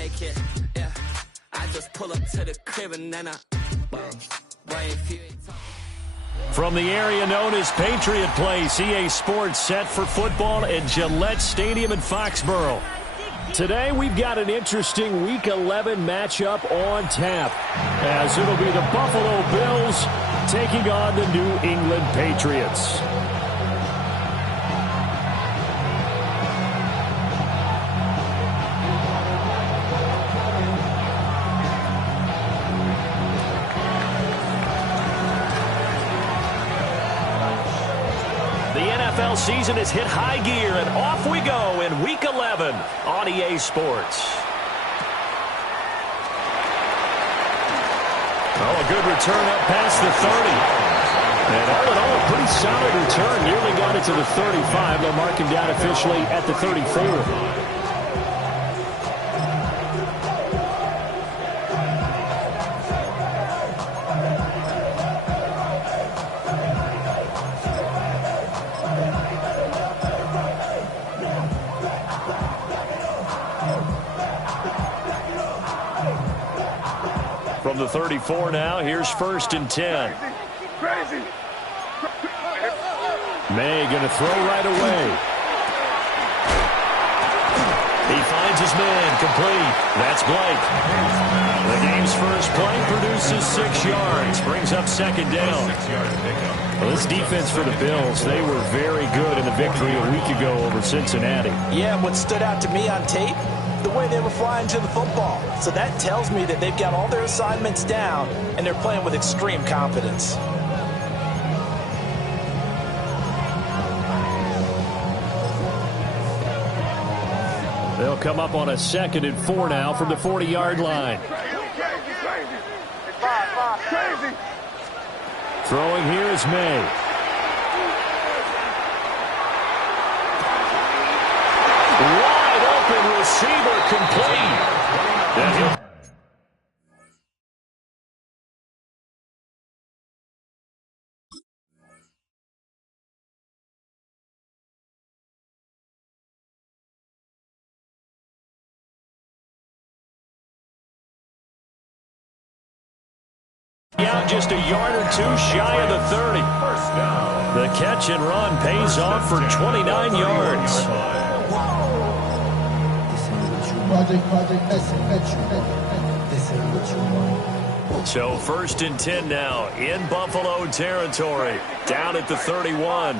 make it. Yeah, I just pull up to the crib and then From the area known as Patriot Place, EA Sports set for football at Gillette Stadium in Foxborough. Today we've got an interesting Week 11 matchup on tap, as it'll be the Buffalo Bills taking on the New England Patriots. NFL season has hit high gear, and off we go in Week 11 on EA Sports. Oh, a good return up past the 30. And all in all, a pretty solid return. Nearly got it to the 35. They'll mark him down officially at the 34. From the 34 now, here's 1st and 10. Crazy. May going to throw right away. He finds his man, complete. That's Blake. The game's first play produces 6 yards, brings up 2nd down. Well, this defense for the Bills, they were very good in the victory a week ago over Cincinnati. Yeah, and what stood out to me on tape, the way they were flying to the football. So that tells me that they've got all their assignments down and they're playing with extreme confidence. They'll come up on a 2nd and 4 now from the 40-yard line. Crazy. Throwing here is May. Receiver complete. Out just a yard or 2 shy of the 30. The catch and run pays off for 29 yards. So 1st and 10 now in Buffalo territory, down at the 31.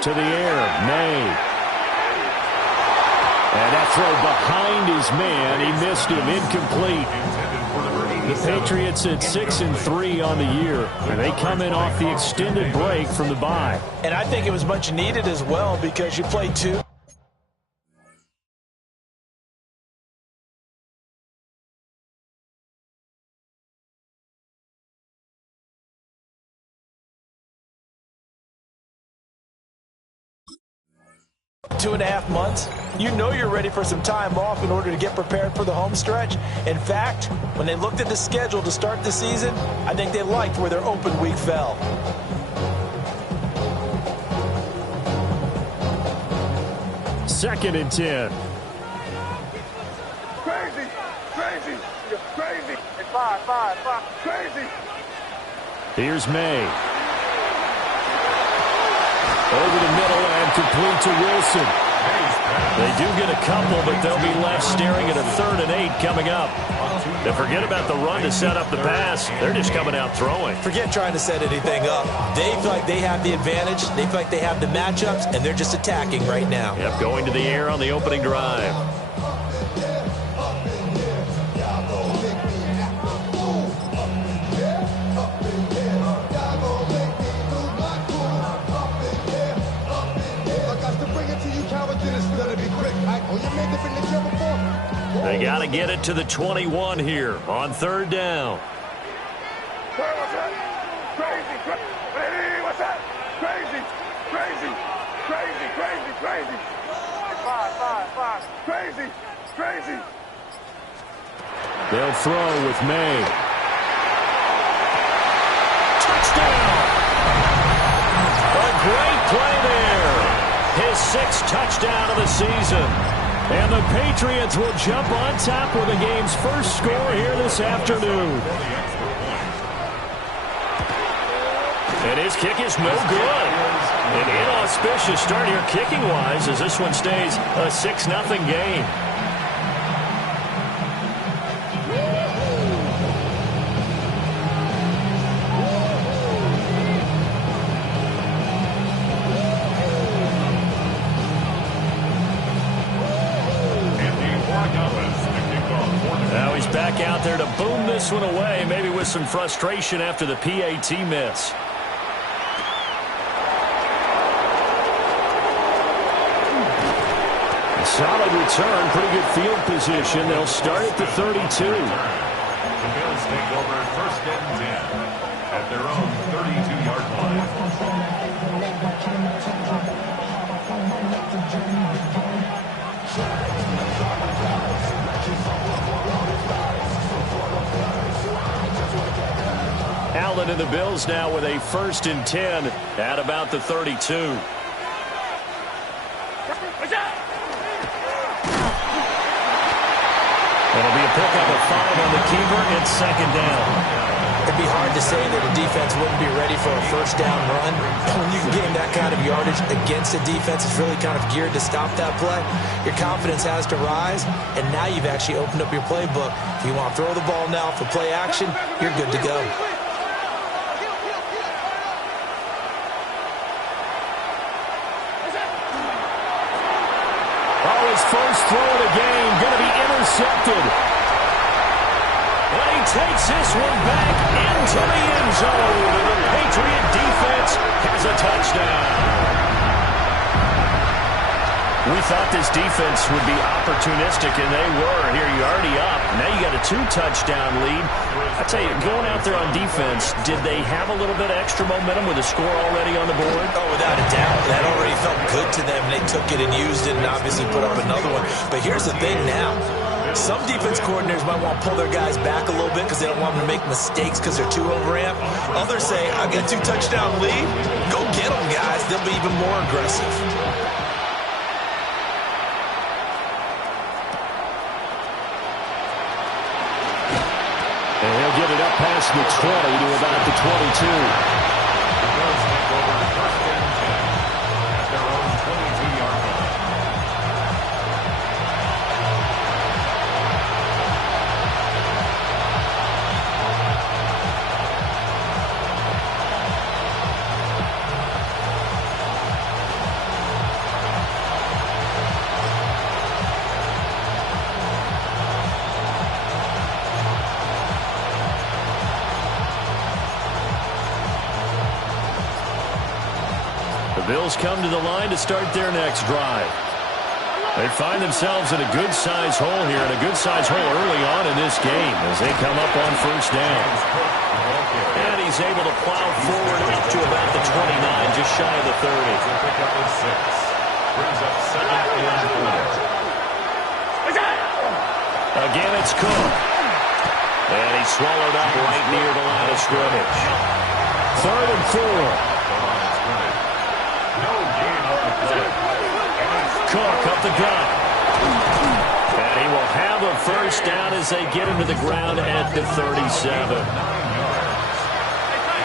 To the air, May. And that throw behind his man, he missed him, incomplete. The Patriots at 6-3 on the year, and they come in off the extended break from the bye. And I think it was much needed as well because you played 2. Two and a half months, you know you're ready for some time off in order to get prepared for the home stretch. In fact, when they looked at the schedule to start the season, I think they liked where their open week fell. Second and 10. Crazy. Five. Crazy. Here's May. Over the middle and complete to Wilson. They do get a couple, but they'll be left staring at a 3rd and 8 coming up. Now forget about the run to set up the pass. They're just coming out throwing. Forget trying to set anything up. They feel like they have the advantage. They feel like they have the matchups, and they're just attacking right now. Yep, going to the air on the opening drive. They got to get it to the 21 here on 3rd down. They'll throw with May. Touchdown! A great play there. His 6th touchdown of the season. And the Patriots will jump on top with the game's first score here this afternoon. And his kick is no good. An inauspicious start here kicking-wise as this one stays a 6-0 game. Now he's back out there to boom this one away, maybe with some frustration after the PAT miss. Solid return, pretty good field position. They'll start at the 32. The Bills take over 1st and 10 at their own 32-yard line. Allen and the Bills now with a 1st and 10 at about the 32. It'll be a pickup of 5 on the keeper. It's 2nd down. It'd be hard to say that a defense wouldn't be ready for a 1st down run. When you can gain that kind of yardage against a defense, it's really kind of geared to stop that play. Your confidence has to rise, and now you've actually opened up your playbook. If you want to throw the ball now for play action, you're good to go. His first throw of the game going to be intercepted. And he takes this one back into the end zone. And the Patriot defense has a touchdown. We thought this defense would be opportunistic, and they were. Here you're already up. Now you got a 2-touchdown lead. I tell you, going out there on defense, did they have a little bit of extra momentum with a score already on the board? Oh, without a doubt. That already felt good to them. They took it and used it and obviously put up another one. But here's the thing now. Some defense coordinators might want to pull their guys back a little bit because they don't want them to make mistakes because they're too overamped. Others say, I got a 2-touchdown lead. Go get them, guys. They'll be even more aggressive. And he'll get it up past the 20 to about the 22. The Bills take over 1st and 10 at their own 22-yard line. The Bills come to the line to start their next drive. They find themselves in a good-sized hole here, and a good-sized hole early on in this game as they come up on 1st down. And he's able to plow forward up to about the 29, just shy of the 30. Pick up of 6. Brings up 2nd and 4. Again, it's Cook. And he's swallowed up right near the line of scrimmage. 3rd and 4. Cook up the gut. And he will have a 1st down as they get him to the ground at the 37. And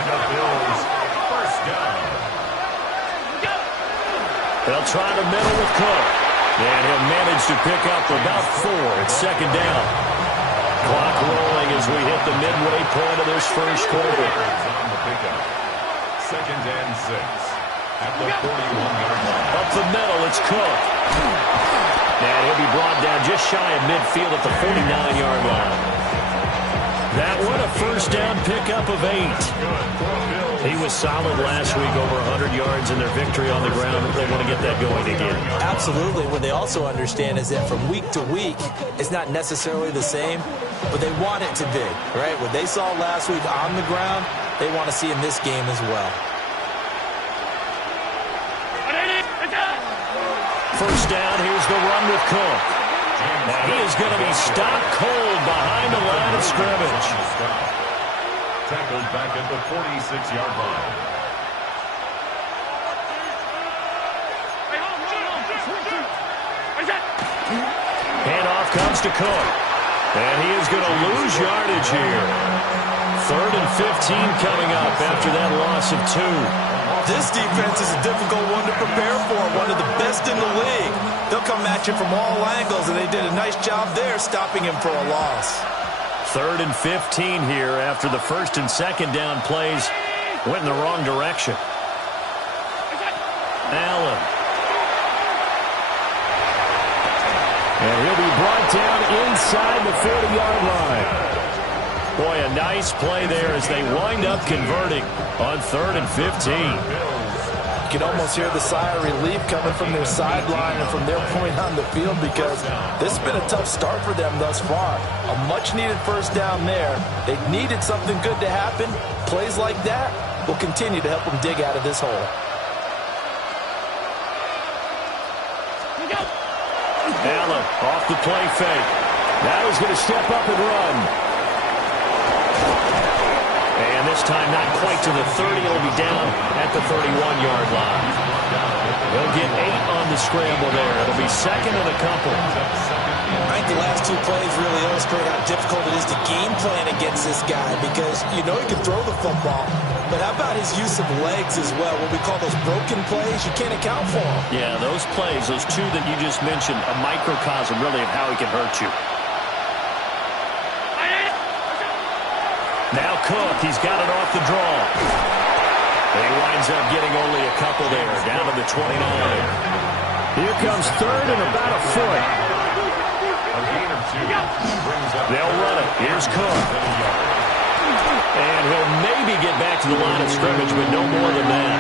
the Bills 1st down. They'll try the middle with Cook. And he'll manage to pick up about 4 at 2nd down. Clock rolling as we hit the midway point of this first quarter. On the pickup. 2nd and 6. At the 41-yard line. Up the middle, it's Cook. And he'll be brought down just shy of midfield at the 49-yard line. That one, a 1st down pickup of 8. He was solid last week, over 100 yards in their victory on the ground. They want to get that going again. Absolutely. What they also understand is that from week to week, it's not necessarily the same, but they want it to be, right? What they saw last week on the ground, they want to see in this game as well. 1st down, here's the run with Cook. Now he is going to be stopped cold behind the line of scrimmage. Tackled back at the 46-yard line. Handoff comes to Cook. And he is going to lose yardage here. 3rd and 15 coming up after that loss of 2. This defense is a difficult one to prepare for, one of the best in the league. They'll come at you from all angles, and they did a nice job there stopping him for a loss. 3rd and 15 here after the 1st and 2nd down plays went in the wrong direction. Allen. And he'll be brought down inside the 40-yard line. Boy, a nice play there as they wind up converting on 3rd and 15. You can almost hear the sigh of relief coming from their sideline and from their point on the field because this has been a tough start for them thus far. A much-needed first down there. They needed something good to happen. Plays like that will continue to help them dig out of this hole. Allen off the play fake. Now he's going to step up and run. And this time not quite to the 30. He'll be down at the 31-yard line. They'll get 8 on the scramble there. It'll be 2nd and a couple. I think the last 2 plays really illustrate how difficult it is to game plan against this guy because you know he can throw the football. But how about his use of legs as well? What we call those broken plays, you can't account for them. Yeah, those plays, those 2 that you just mentioned, a microcosm really of how he can hurt you. Now Cook, he's got it off the draw. He winds up getting only a couple there, down to the 29. Here comes 3rd and about a foot. They'll run it. Here's Cook. And he'll maybe get back to the line of scrimmage, but no more than that.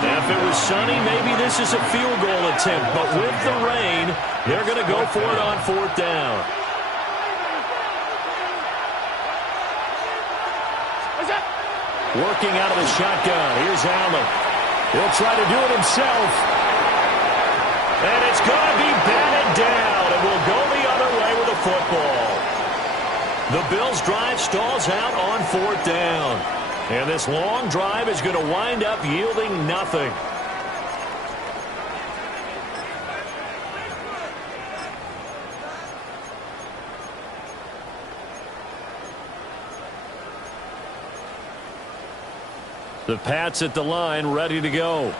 Now, if it was sunny, maybe this is a field goal attempt. But with the rain, they're going to go for it on 4th down. Working out of the shotgun. Here's Allen. He'll try to do it himself. And it's going to be batted down. And we'll go the other way with the football. The Bills' drive stalls out on 4th down. And this long drive is going to wind up yielding nothing. The Pats at the line, ready to go.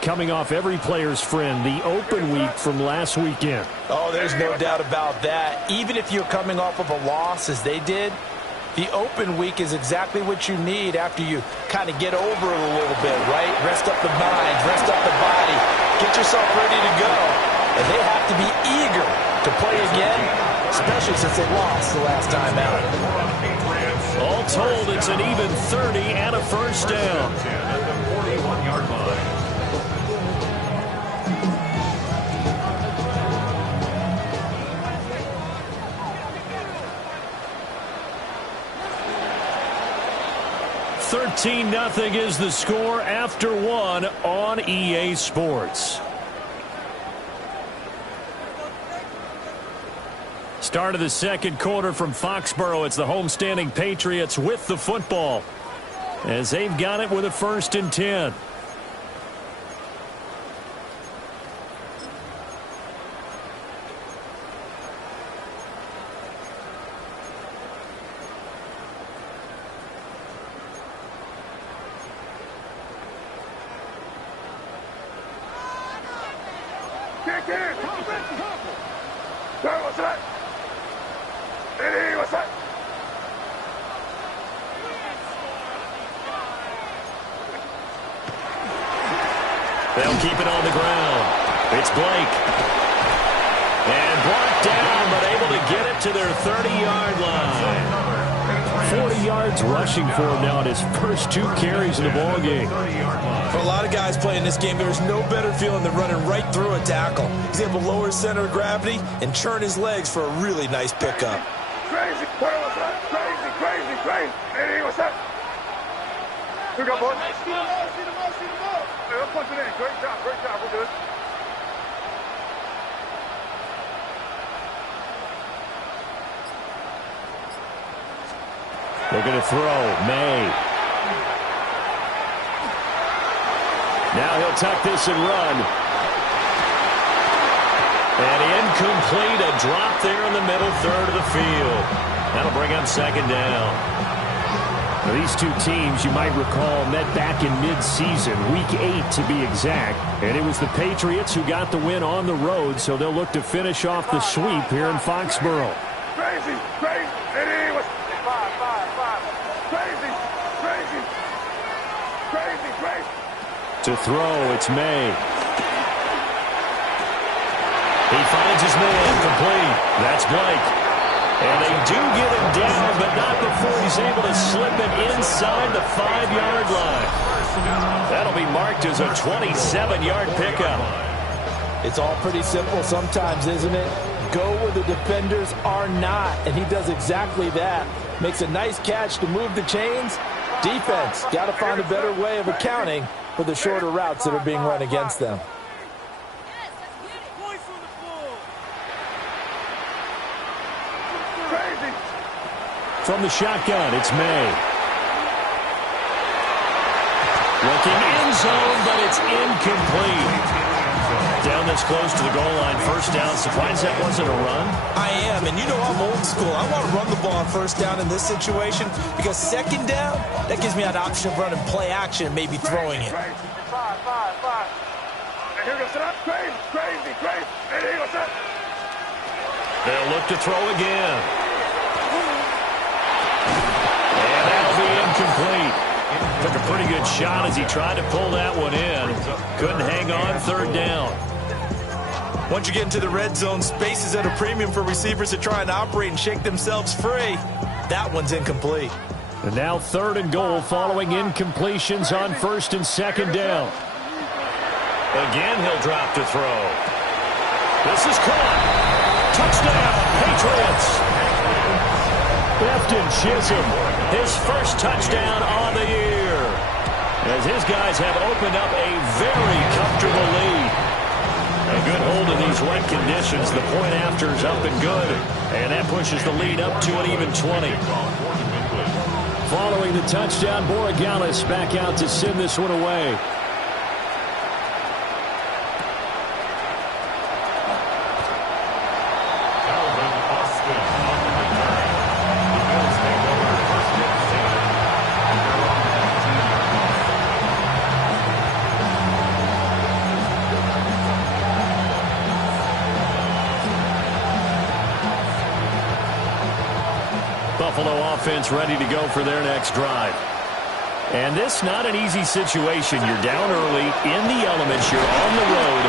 Coming off every player's friend, the open week from last weekend. Oh, there's no doubt about that. Even if you're coming off of a loss as they did, the open week is exactly what you need after you kind of get over it a little bit, right? Rest up the mind, rest up the body, get yourself ready to go. And they have to be eager to play again, especially since they lost the last time out. All told, it's an even 30 and a first down. At the 41-yard line. $13-0 is the score after 1 on EA Sports. Start of the 2nd quarter from Foxborough. It's the homestanding Patriots with the football as they've got it with a 1st and 10. What's that? Hey, what's that? They'll keep it on the ground. It's Blake. And brought down, but able to get it to their 30-yard line. 40 yards rushing for him now in his first 2 carries in the ballgame. For a lot of guys playing this game, there's no better feeling than running right through a tackle. He's able to lower his center of gravity and churn his legs for a really nice pickup. Crazy. What's that? Crazy, crazy, crazy. Hey, what's that? Here we go, boy. See the ball. Hey, let's punch it in. Great job. We're good. They're going to throw. May. Now he'll tuck this and run. And incomplete. A drop there in the middle third of the field. That'll bring up second down. Now, these two teams, you might recall, met back in mid-season, Week 8 to be exact. And it was the Patriots who got the win on the road, so they'll look to finish off the sweep here in Foxborough. Crazy, crazy. It was crazy, crazy, crazy, crazy. To throw, it's May. He finds his man, complete. That's Blake. And they do get him down, but not before he's able to slip it inside the 5-yard line. That'll be marked as a 27-yard pickup. It's all pretty simple sometimes, isn't it? Go where the defenders are not, and he does exactly that. Makes a nice catch to move the chains. Defense, got to find a better way of accounting for the shorter routes that are being run against them. From the shotgun, it's May. Looking end zone, but it's incomplete. Down this close to the goal line, first down. Surprised that wasn't a run? I am, and you know I'm old school. I want to run the ball on first down in this situation because second down, that gives me an option of running play action and maybe throwing it. Five. And here goes up. Crazy, crazy, crazy. And here goes up. They'll look to throw again. And that'll be incomplete. Took a pretty good shot as he tried to pull that one in. Couldn't hang on, third down. Once you get into the red zone, space is at a premium for receivers to try and operate and shake themselves free. That one's incomplete. And now third and goal following incompletions on first and second down. Again, he'll drop to throw. This is caught. Touchdown, Patriots. Efton Chisholm, his first touchdown on the year. As his guys have opened up a very comfortable lead. A good hold in these wet conditions. The point after is up and good. And that pushes the lead up to an even 20. Following the touchdown, Borregales back out to send this one away. Buffalo offense ready to go for their next drive. And this not an easy situation. You're down early, in the elements, you're on the road.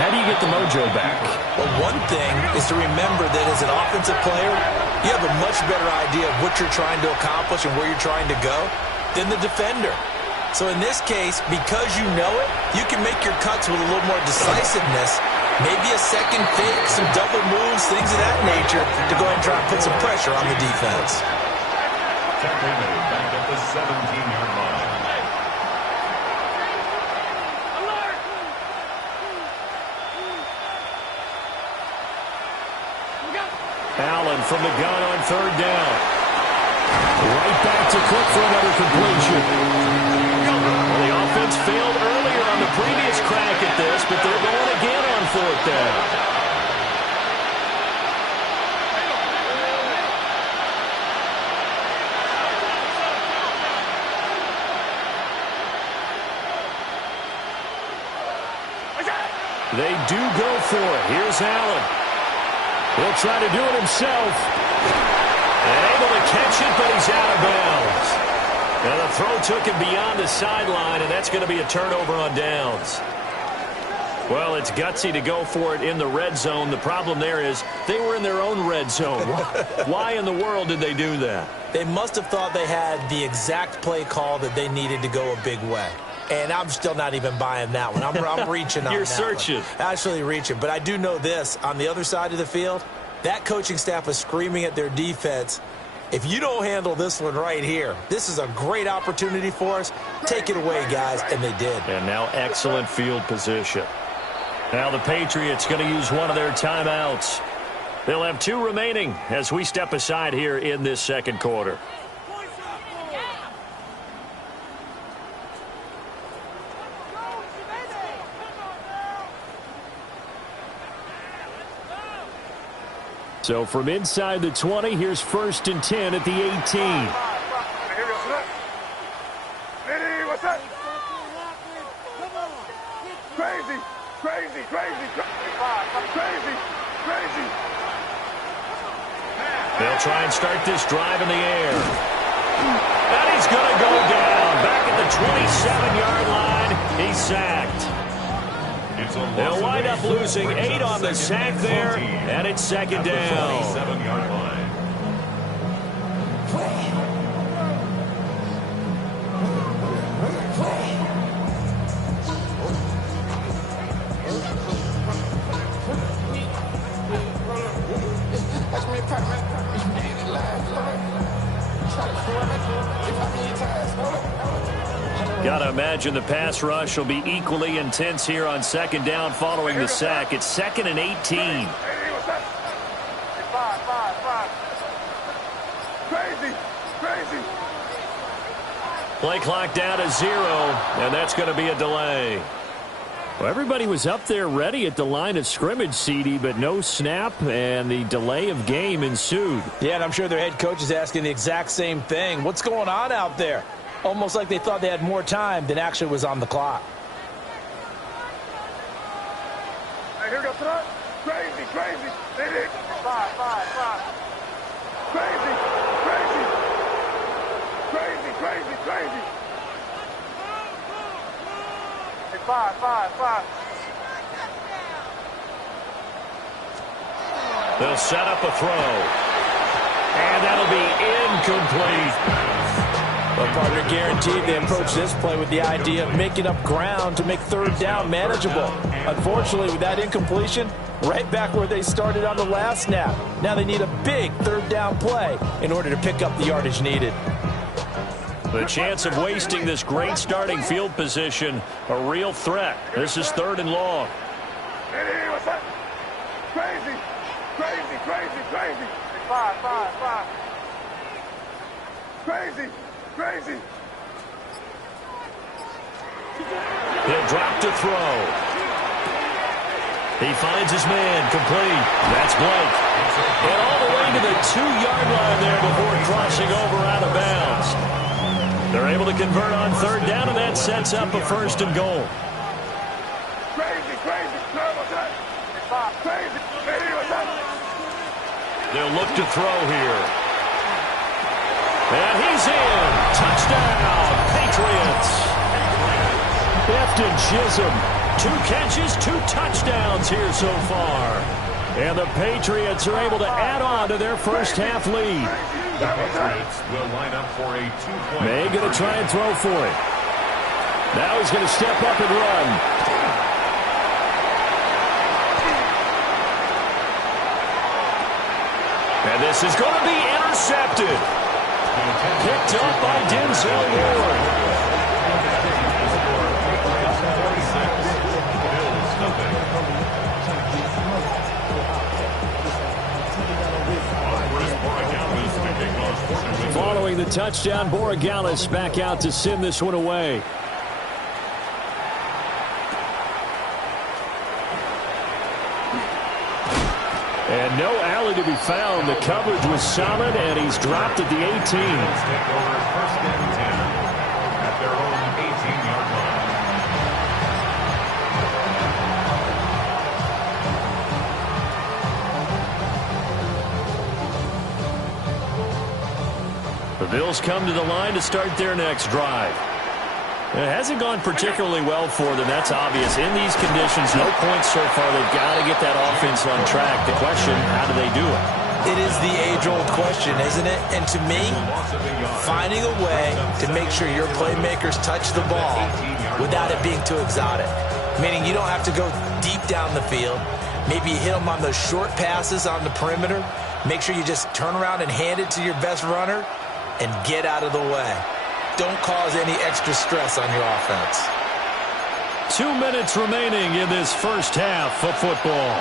How do you get the mojo back? Well, one thing is to remember that as an offensive player, you have a much better idea of what you're trying to accomplish and where you're trying to go than the defender. So in this case, because you know it, you can make your cuts with a little more decisiveness. Maybe a second fake, some double moves, things of that nature to go ahead and try and put some pressure on the defense. Tackle made back at the 17-yard line. Allen from the gun on third down. Right back to Cook for another completion. Well, the offense failed earlier on the previous crack at this, but they're going again on fourth down. They do go for it. Here's Allen. He'll try to do it himself. And able to catch it, but he's out of bounds. Now the throw took him beyond the sideline, and that's going to be a turnover on downs. Well, it's gutsy to go for it in the red zone. The problem there is they were in their own red zone. Why in the world did they do that? They must have thought they had the exact play call that they needed to go a big way. And I'm still not even buying that one. I'm reaching on You're that searching. one. Actually reaching. But I do know this. On the other side of the field, that coaching staff is screaming at their defense, if you don't handle this one right here, this is a great opportunity for us. Take it away, guys. And they did. And now excellent field position. Now the Patriots going to use one of their timeouts. They'll have 2 remaining as we step aside here in this second quarter. So from inside the 20, here's 1st and 10 at the 18. Here we go, snap. Hey, what's that? Crazy, crazy, crazy, crazy, crazy. They'll try and start this drive in the air. And he's going to go down. Back at the 27-yard line, he's sacked. They'll wind up losing 8 on the sack there, and it's 2nd down. 27-yard line. Got to imagine the pass rush will be equally intense here on 2nd down following the sack. It's 2nd and 18. Hey, what's that? Five. Crazy, crazy. Play clock down to 0, and that's going to be a delay. Well, everybody was up there ready at the line of scrimmage, CD, but no snap, and the delay of game ensued. Yeah, and I'm sure their head coach is asking the exact same thing. What's going on out there? Almost like they thought they had more time than actually was on the clock. Hey, here we go, front. Crazy, crazy. Hey, five. Crazy, crazy. Crazy, crazy, crazy. Hey, five. They'll set up a throw. And that'll be incomplete. Well, partner, guaranteed they approach this play with the idea of making up ground to make 3rd down manageable. Unfortunately, with that incompletion, right back where they started on the last snap. Now they need a big 3rd down play in order to pick up the yardage needed. The chance of wasting this great starting field position, a real threat. This is 3rd and long. Hey, what's that? Crazy, crazy, crazy, crazy. Five. Crazy. Crazy. He'll drop to throw. He finds his man, complete. That's Blake. And all the way to the 2-yard line there before crossing over out of bounds. They're able to convert on 3rd down, and that sets up a 1st and goal. Crazy. No, what's that? Crazy. Hey, what's that? They'll look to throw here. And he's in. Touchdown, Patriots. Efton Chisholm, 2 catches, 2 touchdowns here so far. And the Patriots are able to add on to their first half lead. The Patriots will line up for a 2-point. May going to try and throw for it. Now he's going to step up and run. And this is going to be intercepted. Picked up by Denzel Ward. Following the touchdown, Borregales back out to send this one away. And no alley to be found. The coverage was solid, and he's dropped at the 18. Take over 1st and 10 at their own 18-yard line. The Bills come to the line to start their next drive. It hasn't gone particularly well for them. That's obvious. In these conditions, no points so far. They've got to get that offense on track. The question, how do they do it? It is the age-old question, isn't it? And to me, finding a way to make sure your playmakers touch the ball without it being too exotic. Meaning you don't have to go deep down the field. Maybe you hit them on those short passes on the perimeter. Make sure you just turn around and hand it to your best runner and get out of the way. Don't cause any extra stress on your offense. 2 minutes remaining in this first half of football.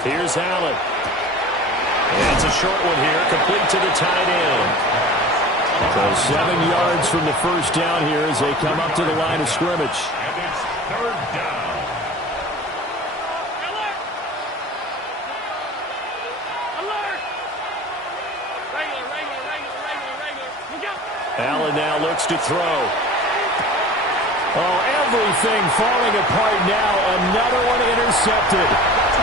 Here's Allen. And it's a short one here, complete to the tight end. So 7 yards from the first down here as they come up to the line of scrimmage. And it's third down. Allen now looks to throw. Oh, everything falling apart now. Another one intercepted.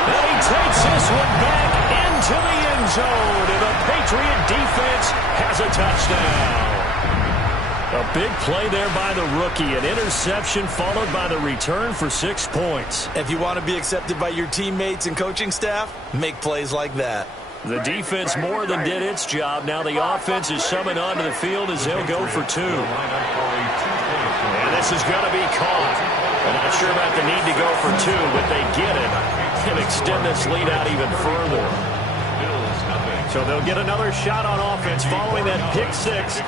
And he takes this one back into the end zone. And the Patriot defense has a touchdown. A big play there by the rookie. An interception followed by the return for 6 points. If you want to be accepted by your teammates and coaching staff, make plays like that. The defense more than did its job. Now the offense is summoned onto the field as they'll go for 2. And this is going to be caught. I'm not sure about the need to go for 2, but they get it and extend this lead out even further. So they'll get another shot on offense following that pick 6.